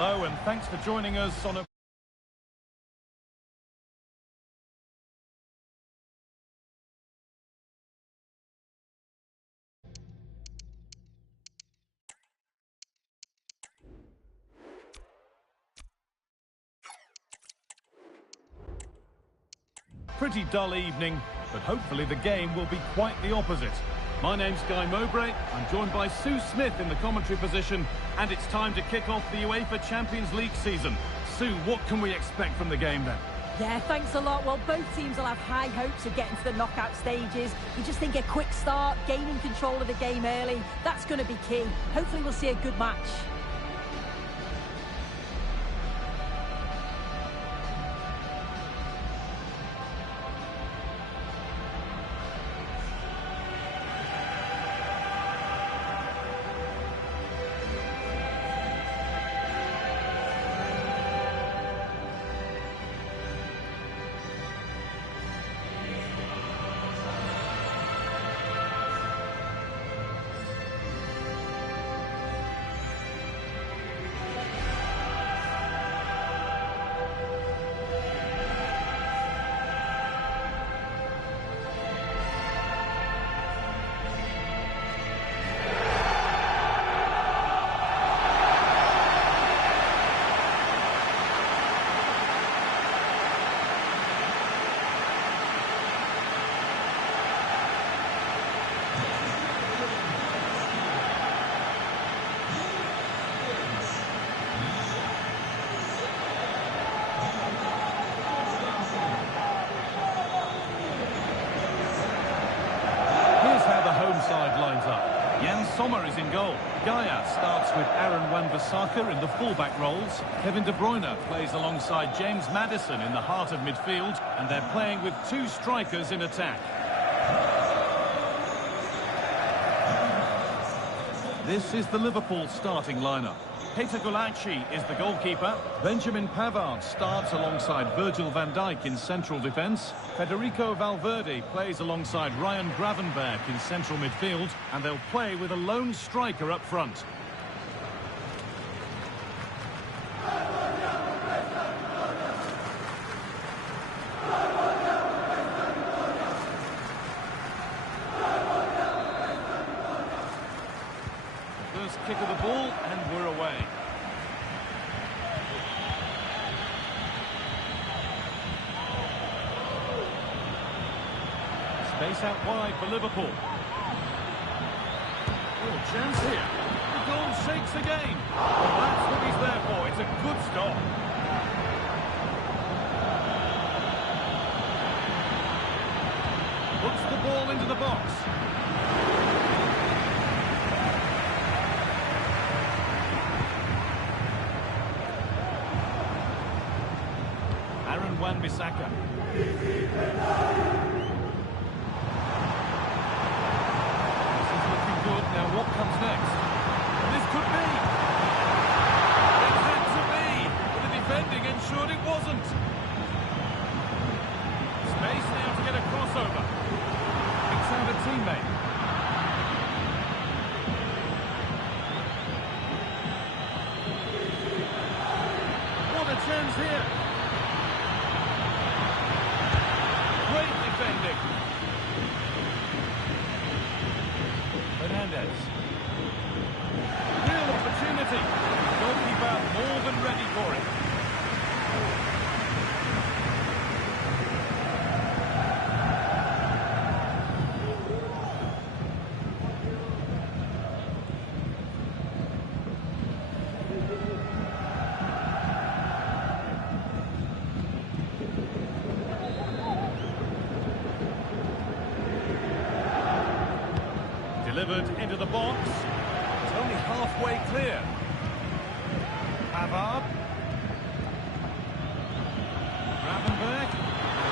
Hello and thanks for joining us on a pretty dull evening, but hopefully the game will be quite the opposite. My name's Guy Mowbray, I'm joined by Sue Smith in the commentary position, and it's time to kick off the UEFA Champions League season. Sue, what can we expect from the game then? Yeah, thanks a lot. Well, both teams will have high hopes of getting to the knockout stages. You just think a quick start, gaining control of the game early, that's going to be key. Hopefully we'll see a good match. Sommer is in goal. Gaia starts with Aaron Wan-Bissaka in the fullback roles. Kevin De Bruyne plays alongside James Maddison in the heart of midfield, and they're playing with two strikers in attack. This is the Liverpool starting lineup. Peter Gulacsi is the goalkeeper. Benjamin Pavard starts alongside Virgil van Dijk in central defence. Federico Valverde plays alongside Ryan Gravenberch in central midfield, and they'll play with a lone striker up front. First kick of the ball, and we're away. Space out wide for Liverpool. Oh, chance here. The goal shakes again. Well, that's what he's there for. It's a good stop. Puts the ball into the box. Aaron Wan-Bissaka. Now what comes next? This could be. It had to be, but the defending ensured it wasn't. Space now to get a crossover. Picks out a teammate. What a chance here. Great defending. Real opportunity. Goalkeeper more than ready for it. Delivered into the box. It's only halfway clear. Pavard. Gravenberch.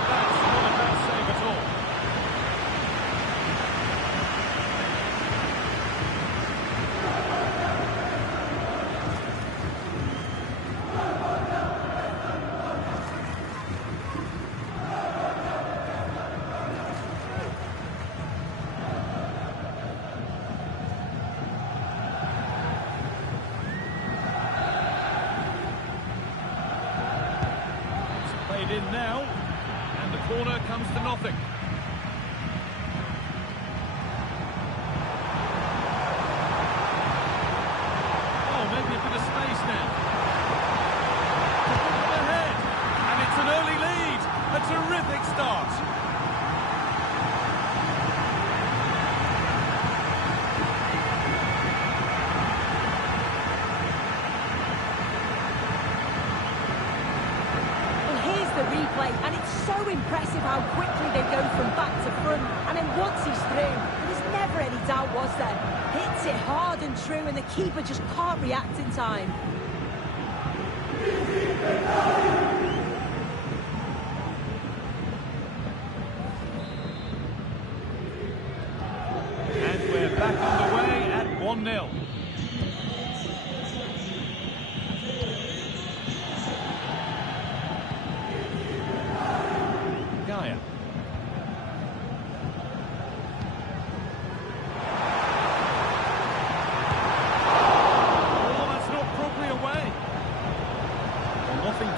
That's not a bad save at all. corner comes to nothing. Oh, maybe a bit of space now. Ahead, and it's an early lead. A terrific start. And it's so impressive how quickly they go from back to front. And then once he's through, there was never any doubt, was there? Hits it hard and true, and the keeper just can't react in time. And we're back underway at 1-0.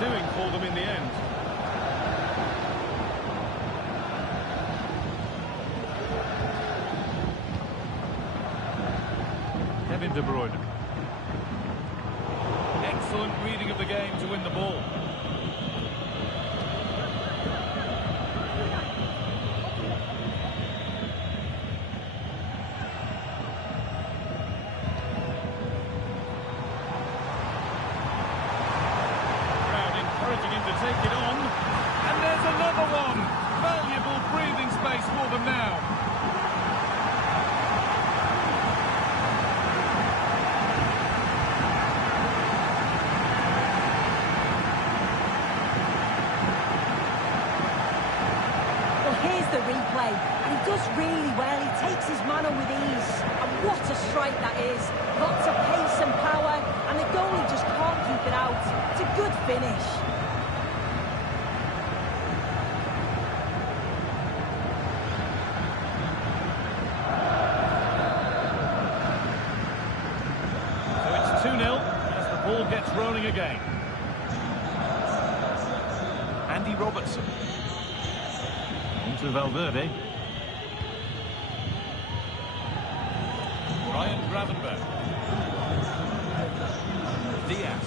Doing for them in the end. Kevin De Bruyne. Excellent reading of the game to win the ball. Take it on, and there's another one. Valuable breathing space for them now. Well, here's the replay, and he does really well. He takes his man on with ease, and what a strike that is. Lots of pace and power, and the goalie just can't keep it out. It's a good finish. Ball gets rolling again. Andy Robertson. Into Valverde. Ryan Gravenberch. Diaz.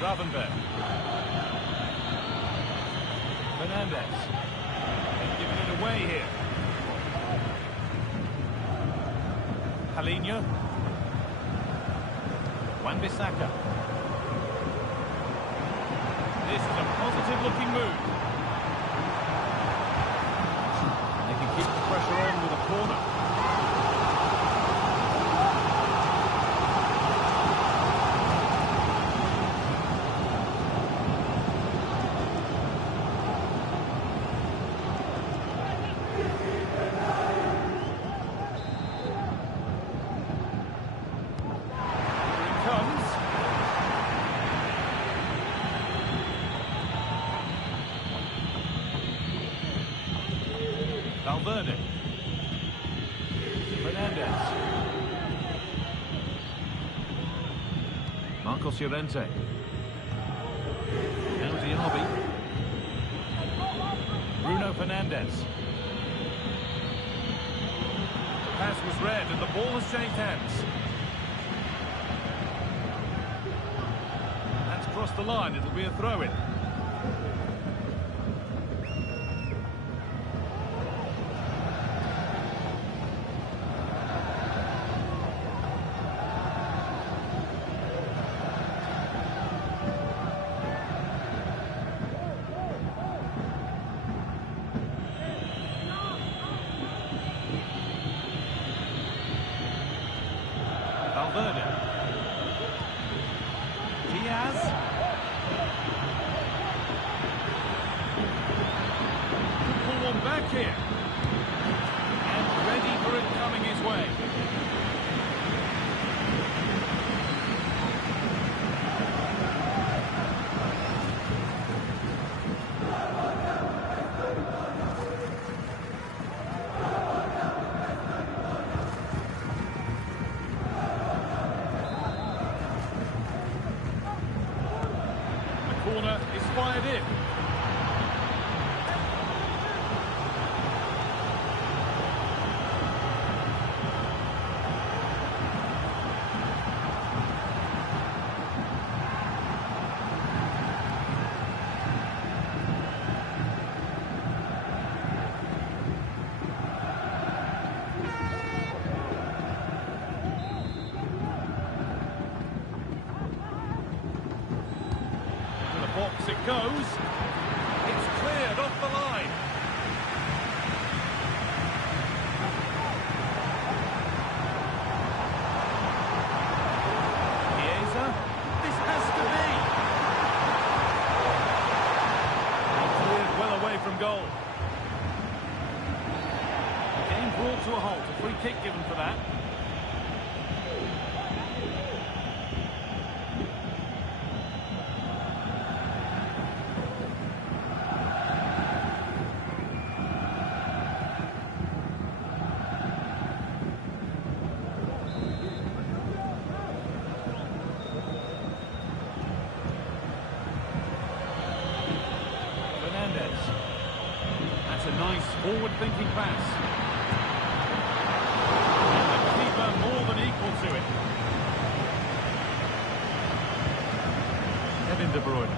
Gravenberch. Fernandez. They've given it away here. Hallo. Wan-Bissaka. This is a positive-looking move. They can keep the pressure on with a corner. Valverde. Fernandez. Marcos Llorente. Now Diaby. Bruno Fernandez. Pass was read and the ball has changed hands. That's crossed the line, it'll be a throw-in. Valverde. Diaz. corner is fired in. Box it goes. It's cleared off the line. Chiesa. This has to be. Cleared well away from goal. Game brought to a halt. A free kick given for that. That's a nice forward-thinking pass. And the keeper more than equal to it. Kevin De Bruyne.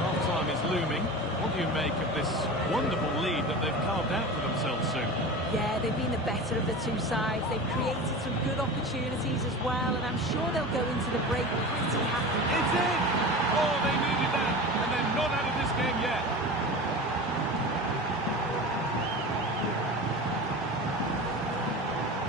Half-time is looming. What do you make of this wonderful lead that they've carved out for themselves soon? Yeah, they've been the better of the two sides. They've created some good opportunities as well, and I'm sure they'll go into the break pretty happy. It's in! Oh, they needed that, and they're not out of this game yet.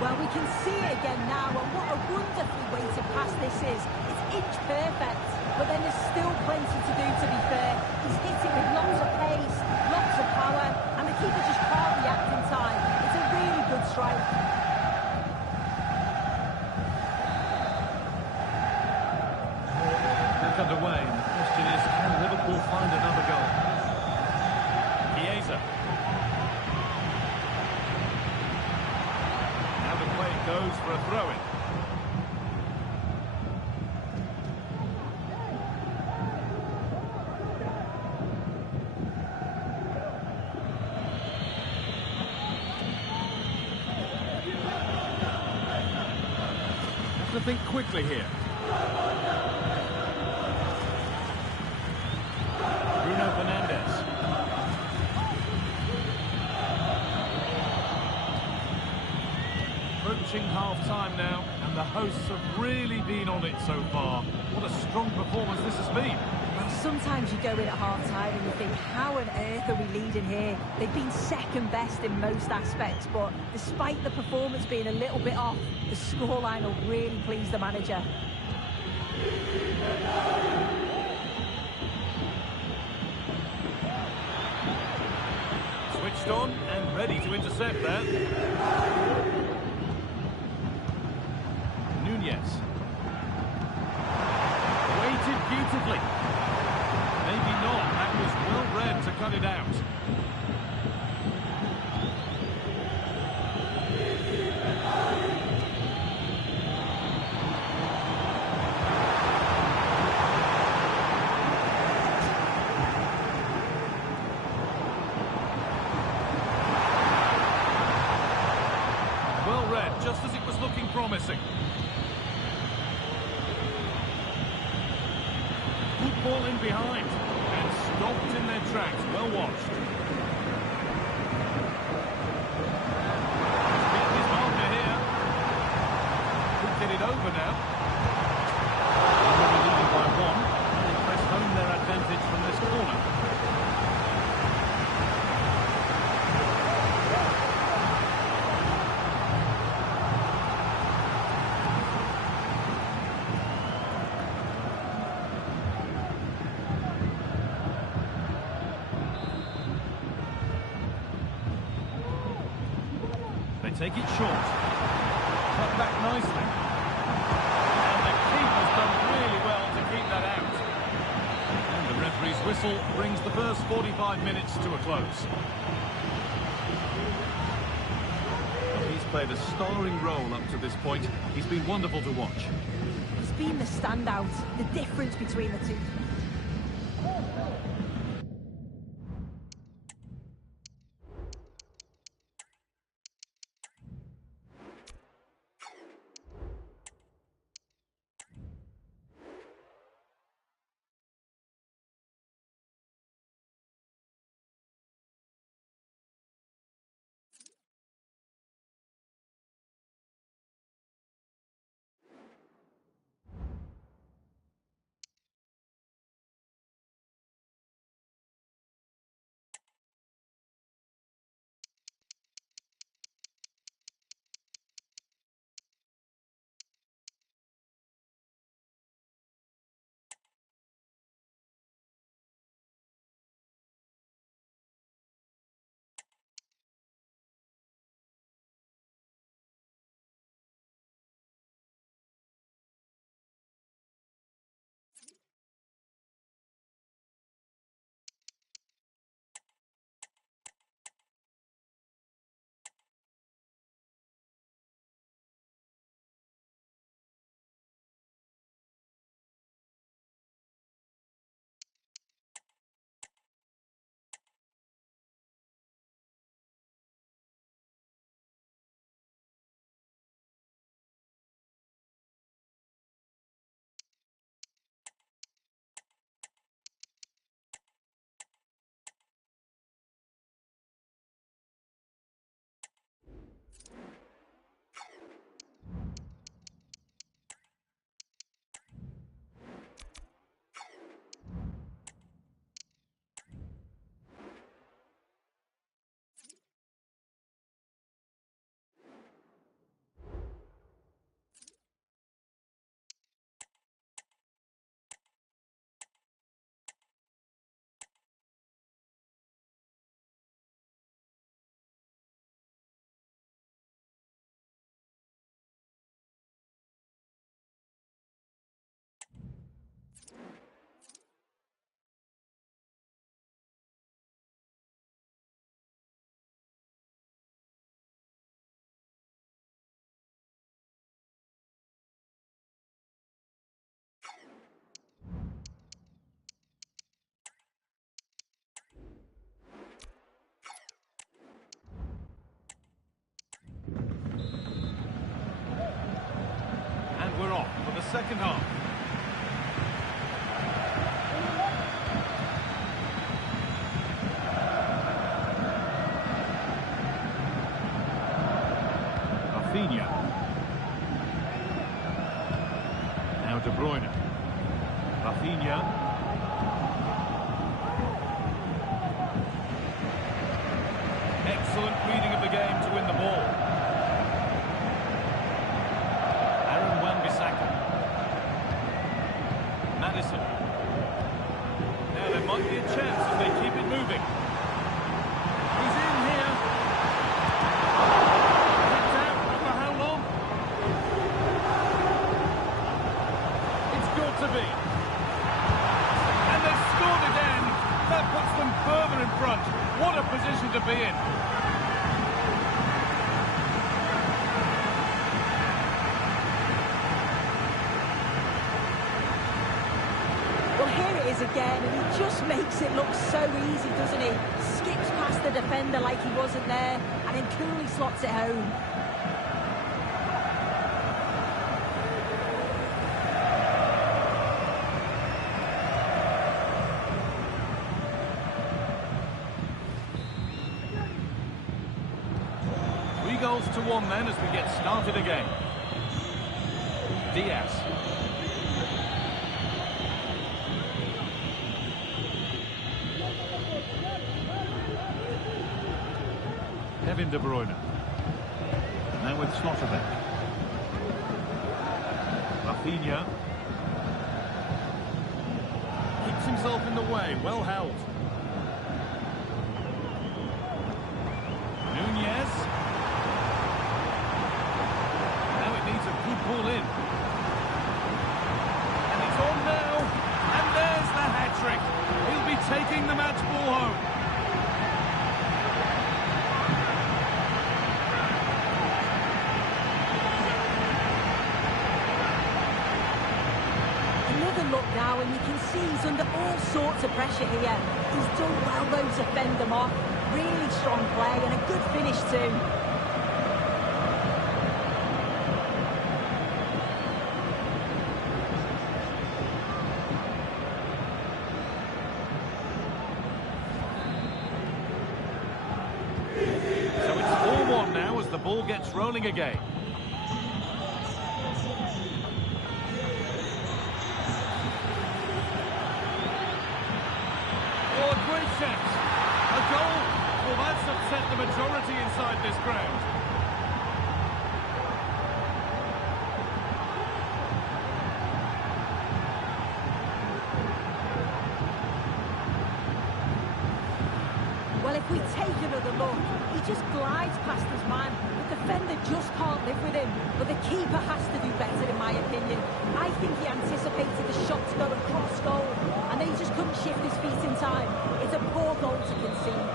Well, we can see it again now, and what a wonderfully weighted pass this is. It's inch perfect, but then there's still plenty to do, to be fair. He's hit it with lots of pace, lots of power, and the keeper just can't react in time. It's a really good strike. Back underway, and the question is, can Liverpool find another goal? Chiesa. Now the play goes for a throw-in. Have to think quickly here. Approaching half-time now, and the hosts have really been on it so far. What a strong performance this has been. Well, sometimes you go in at half-time and you think, how on earth are we leading here? They've been second best in most aspects, but despite the performance being a little bit off, the scoreline will really please the manager. Switched on and ready to intercept that. Nunez. Waited beautifully. Maybe not. That was well read to cut it out. Well read, just as it was looking promising. Good ball in behind and stopped in their tracks. Well watched. Beat his marker here. Could get it over now. Already leading by one. They press home their advantage from this corner. Take it short. Cut back nicely. And the keeper's done really well to keep that out. And the referee's whistle brings the first 45 minutes to a close. Well, he's played a starring role up to this point. He's been wonderful to watch. He's been the standout, the difference between the two. We're off for the second half. Rafinha. Now De Bruyne. Rafinha. Excellent reading of the game to win the ball. Madison. Now there might be a chance as they keep it moving. He's in here. Kicked out for how long? It's got to be. And they've scored again. That puts them further in front. What a position to be in. Again, and he just makes it look so easy, doesn't he? Skips past the defender like he wasn't there, and then coolly slots it home. Three goals to one then as we get started again. Diaz. Kevin De Bruyne. Now with Slotterbeck. Rafinha. Keeps himself in the way, well held. Nunez. Now it needs a good ball in. And it's on now. And there's the hat-trick. He'll be taking the match ball home. he's under all sorts of pressure here. He's done well, though, to fend them off. Really strong play and a good finish, too. So it's 4-1 now as the ball gets rolling again. Oh, a great chance. A goal. Well, that's upset the majority inside this ground. Well, if we take another look, he just glides past his man. The defender just can't live with him. But the keeper has to do better, in my opinion. I think he anticipated the shot to go across goal, and then he just couldn't shift his feet in time. It's a poor goal to concede.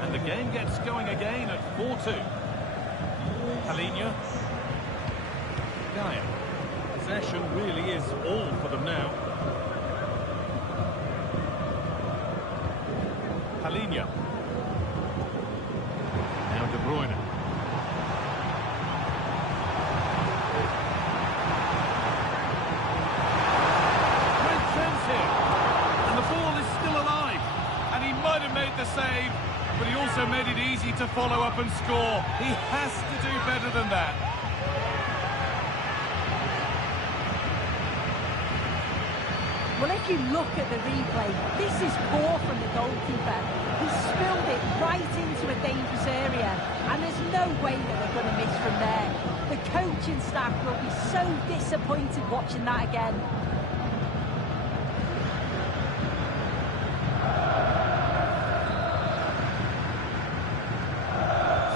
And the game gets going again at 4-2. Hallo. Gaia. Possession really is all for them now. Hallo. Now De Bruyne. Great chance here. And the ball is still alive. And he might have made the save, but he also made it easy to follow up and score. He has to do better than that. Well, if you look at the replay, this is poor from the goalkeeper. He spilled it right into a dangerous area, and there's no way that they're going to miss from there. The coaching staff will be so disappointed watching that again.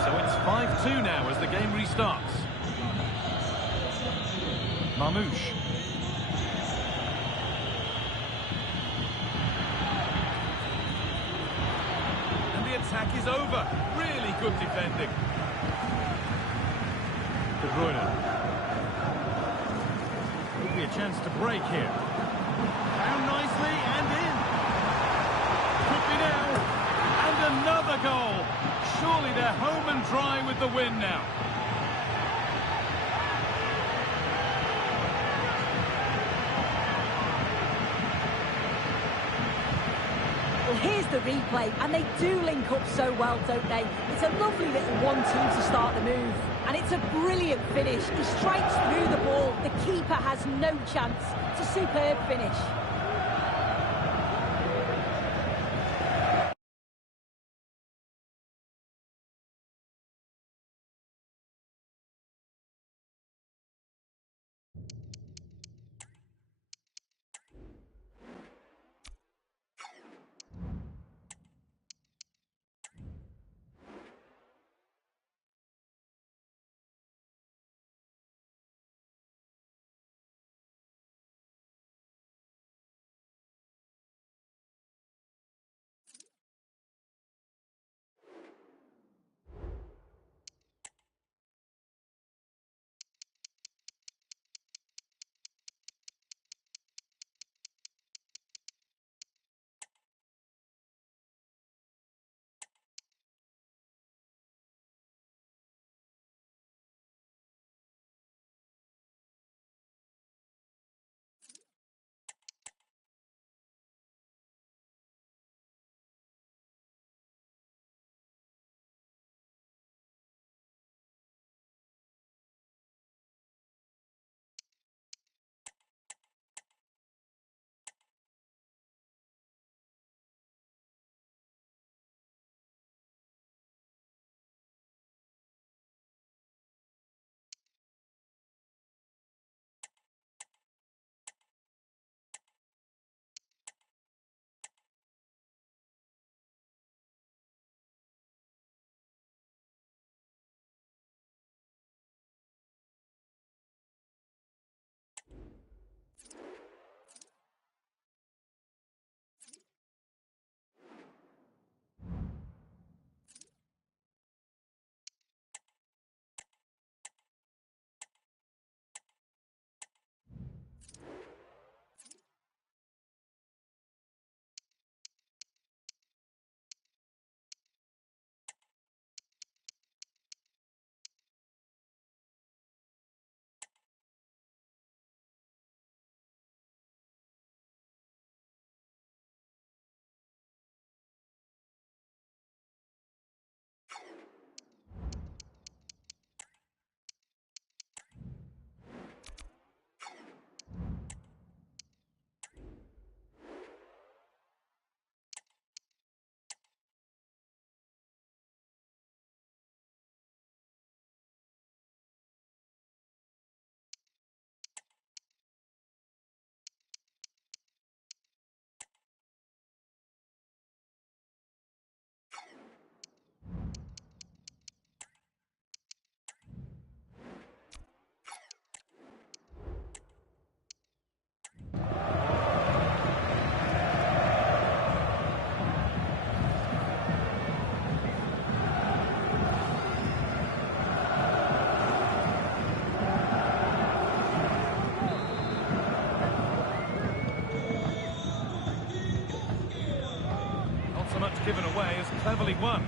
So it's 5-2 now as the game restarts. Marmouche. Attack is over. Really good defending. De Bruyne. Could be a chance to break here. Down nicely and in. Could be now. And another goal. Surely they're home and dry with the win now. Well, here's the replay, and they do link up so well, don't they? It's a lovely little 1-2 to start the move, and it's a brilliant finish. He strikes through the ball. The keeper has no chance. It's a superb finish. given away as cleverly won.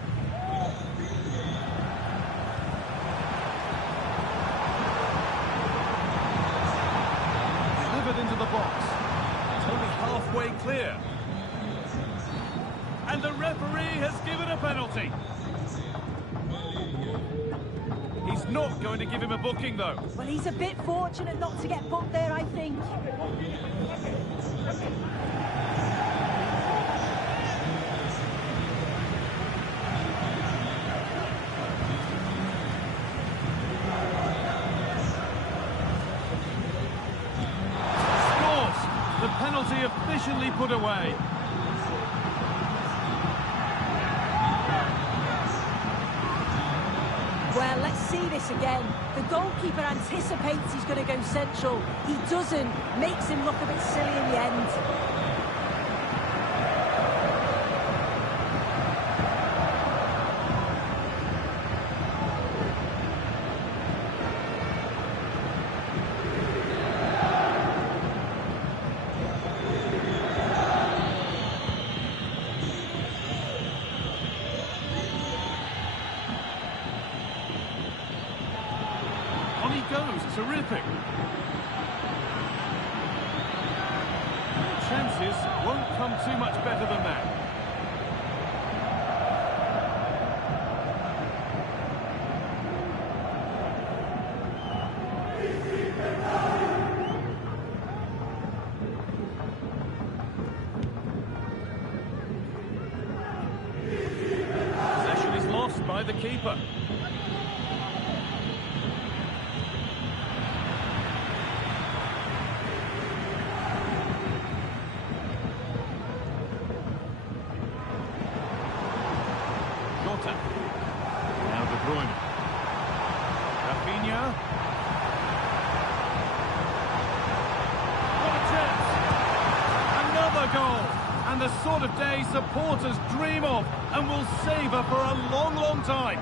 Delivered into the box. It's only halfway clear. And the referee has given a penalty. He's not going to give him a booking, though. Well, he's a bit fortunate not to get booked there, I think. Scores! The penalty efficiently put away. Well, let's see this again. The goalkeeper anticipates he's going to go central. He doesn't. Makes him look a bit silly in the end. On he goes, terrific. Chances won't come too much better than that. Possession is lost by the keeper. Now De Bruyne. Rafinha. What a chance! Another goal! And the sort of day supporters dream of and will savour for a long, long time.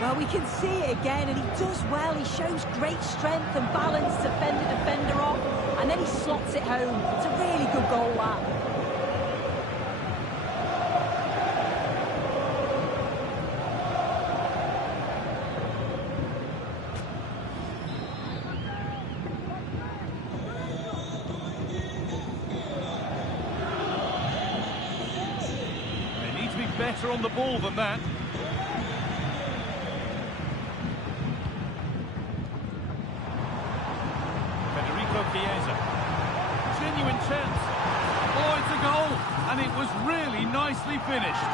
Well, we can see it again, and he does well. He shows great strength and balance to fend the defender off, and then he slots it home. It's a really good goal, that. They need to be better on the ball than that. Genuine chance. Oh, it's a goal, and it was really nicely finished.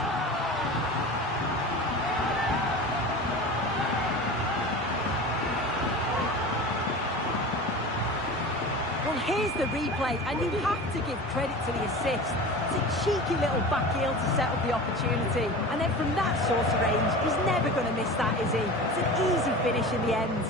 Well, here's the replay, and you have to give credit to the assist. It's a cheeky little back heel to set up the opportunity. And then from that sort of range, he's never going to miss that, is he? It's an easy finish in the end.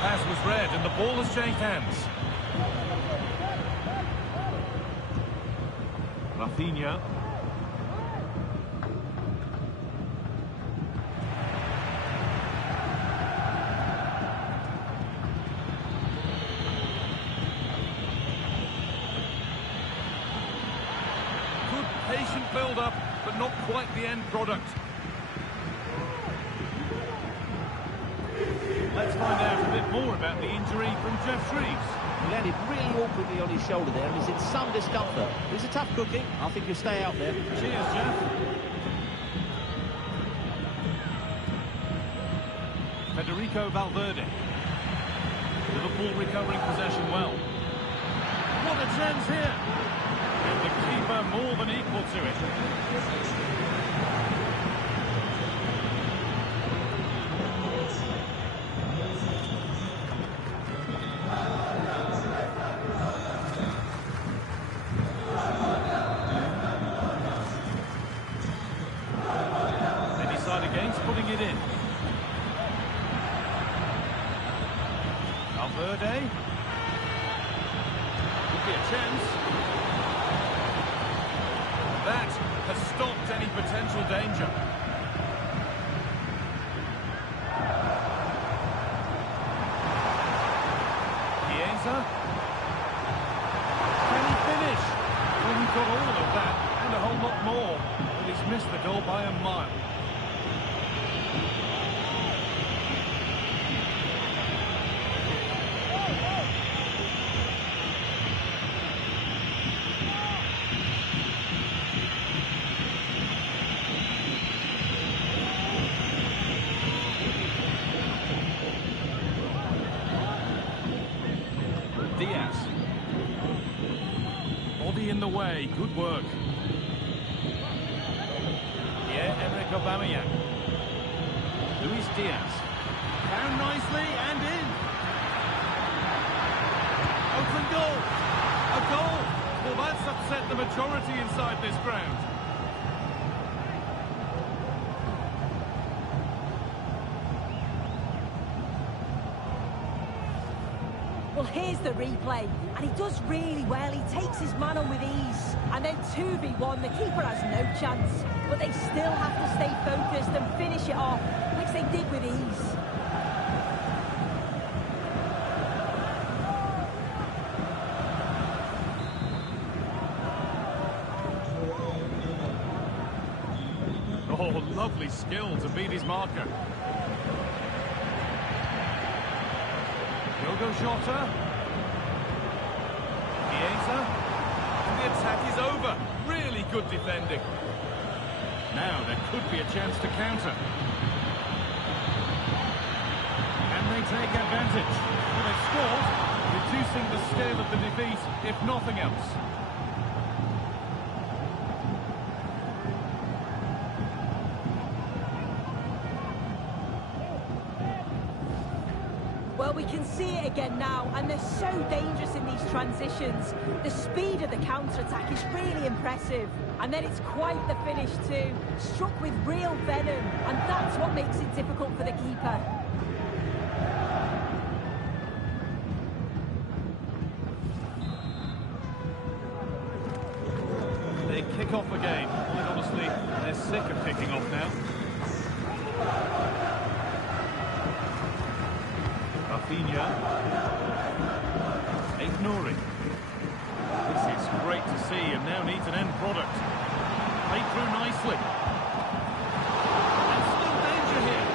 Pass was read and the ball has changed hands. Rafinha. Good patient build-up, but not quite the end product. Let's find out a bit more about the injury from Jeff Shreves. He landed really awkwardly on his shoulder there and he's in some discomfort. He's a tough cookie. I think he'll stay out there. Cheers, Jeff. Federico Valverde. Liverpool recovering possession well. What a chance here! And the keeper more than equal to it. Valverde. Could be a chance. That has stopped any potential danger. Chiesa. Can he finish? Well, he got all of that and a whole lot more, but he's missed the goal by a mile. Diaz. Body in the way, good work. Pierre-Emerick Aubameyang. Luis Diaz. Found nicely and in. Open goal. A goal. Well, that's upset the majority inside this ground. Well, here's the replay, and he does really well. He takes his man on with ease. And then 2v1, the keeper has no chance. But they still have to stay focused and finish it off, which they did with ease. Oh, lovely skill to beat his marker. Diogo Jota. Chiesa. And the attack is over. Really good defending. Now there could be a chance to counter. Can they take advantage? Well, they've scored, reducing the scale of the defeat, if nothing else. Well, we can see it again now, and they're so dangerous in these transitions. The speed of the counter-attack is really impressive. And then it's quite the finish too. Struck with real venom, and that's what makes it difficult for the keeper. They kick off again. Quite honestly, they're sick of kicking off now. Rafinha. Nouri. This is great to see and now needs an end product. Played through nicely. And still danger here.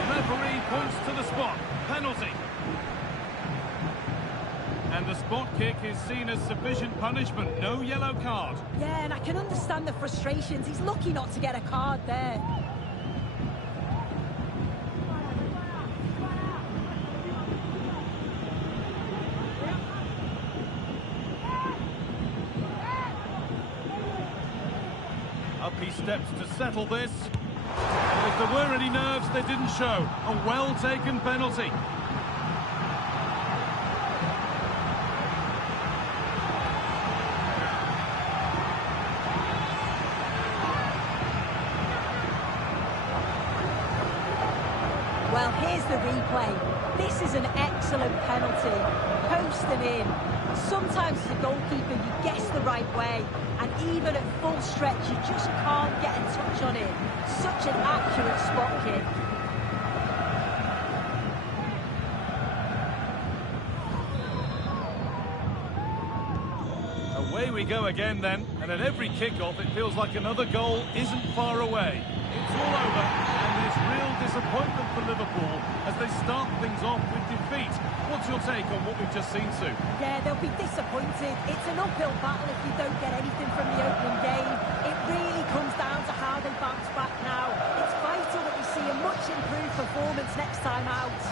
The referee points to the spot. Penalty. And the spot kick is seen as sufficient punishment. No yellow card. Yeah, and I can understand the frustrations. He's lucky not to get a card there. Up he steps to settle this. And if there were any nerves, they didn't show. A well-taken penalty. Well, here's the replay. This is an excellent penalty. Post and in. Sometimes as a goalkeeper, you guess the right way. And even at full stretch, you just can't get a touch on it. Such an accurate spot kick. Away we go again then, and at every kick-off it feels like another goal isn't far away. It's all over, and there's real disappointment for Liverpool as they start things off with defeat. What's your take on what we've just seen, Sue? Yeah, they'll be disappointed. It's an uphill battle if you don't get anything from the opening game. It really comes down to how they bounce back now. It's vital that we see a much improved performance next time out.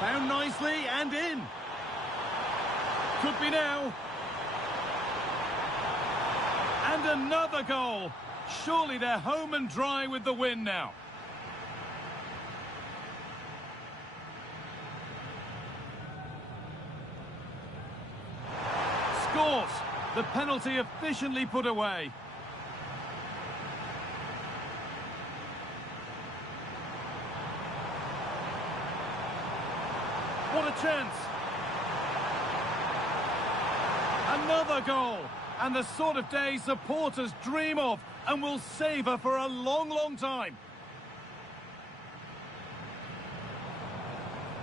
Found nicely and in. Could be now. And another goal. Surely they're home and dry with the win now. scores! The penalty efficiently put away. What a chance! Another goal! And the sort of day supporters dream of and will savour for a long, long time.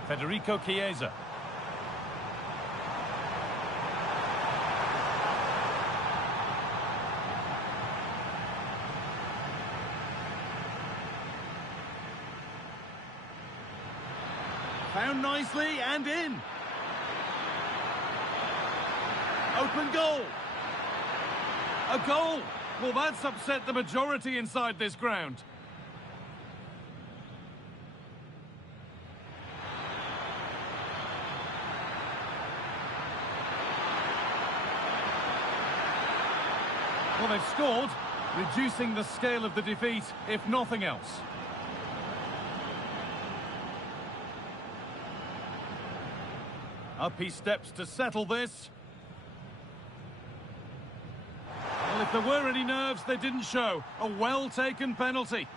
Federico Chiesa. Found nicely and in. Open goal. A goal. Well, that's upset the majority inside this ground. Well, they've scored, reducing the scale of the defeat, if nothing else. Up he steps to settle this. Well, if there were any nerves, they didn't show. A well-taken penalty.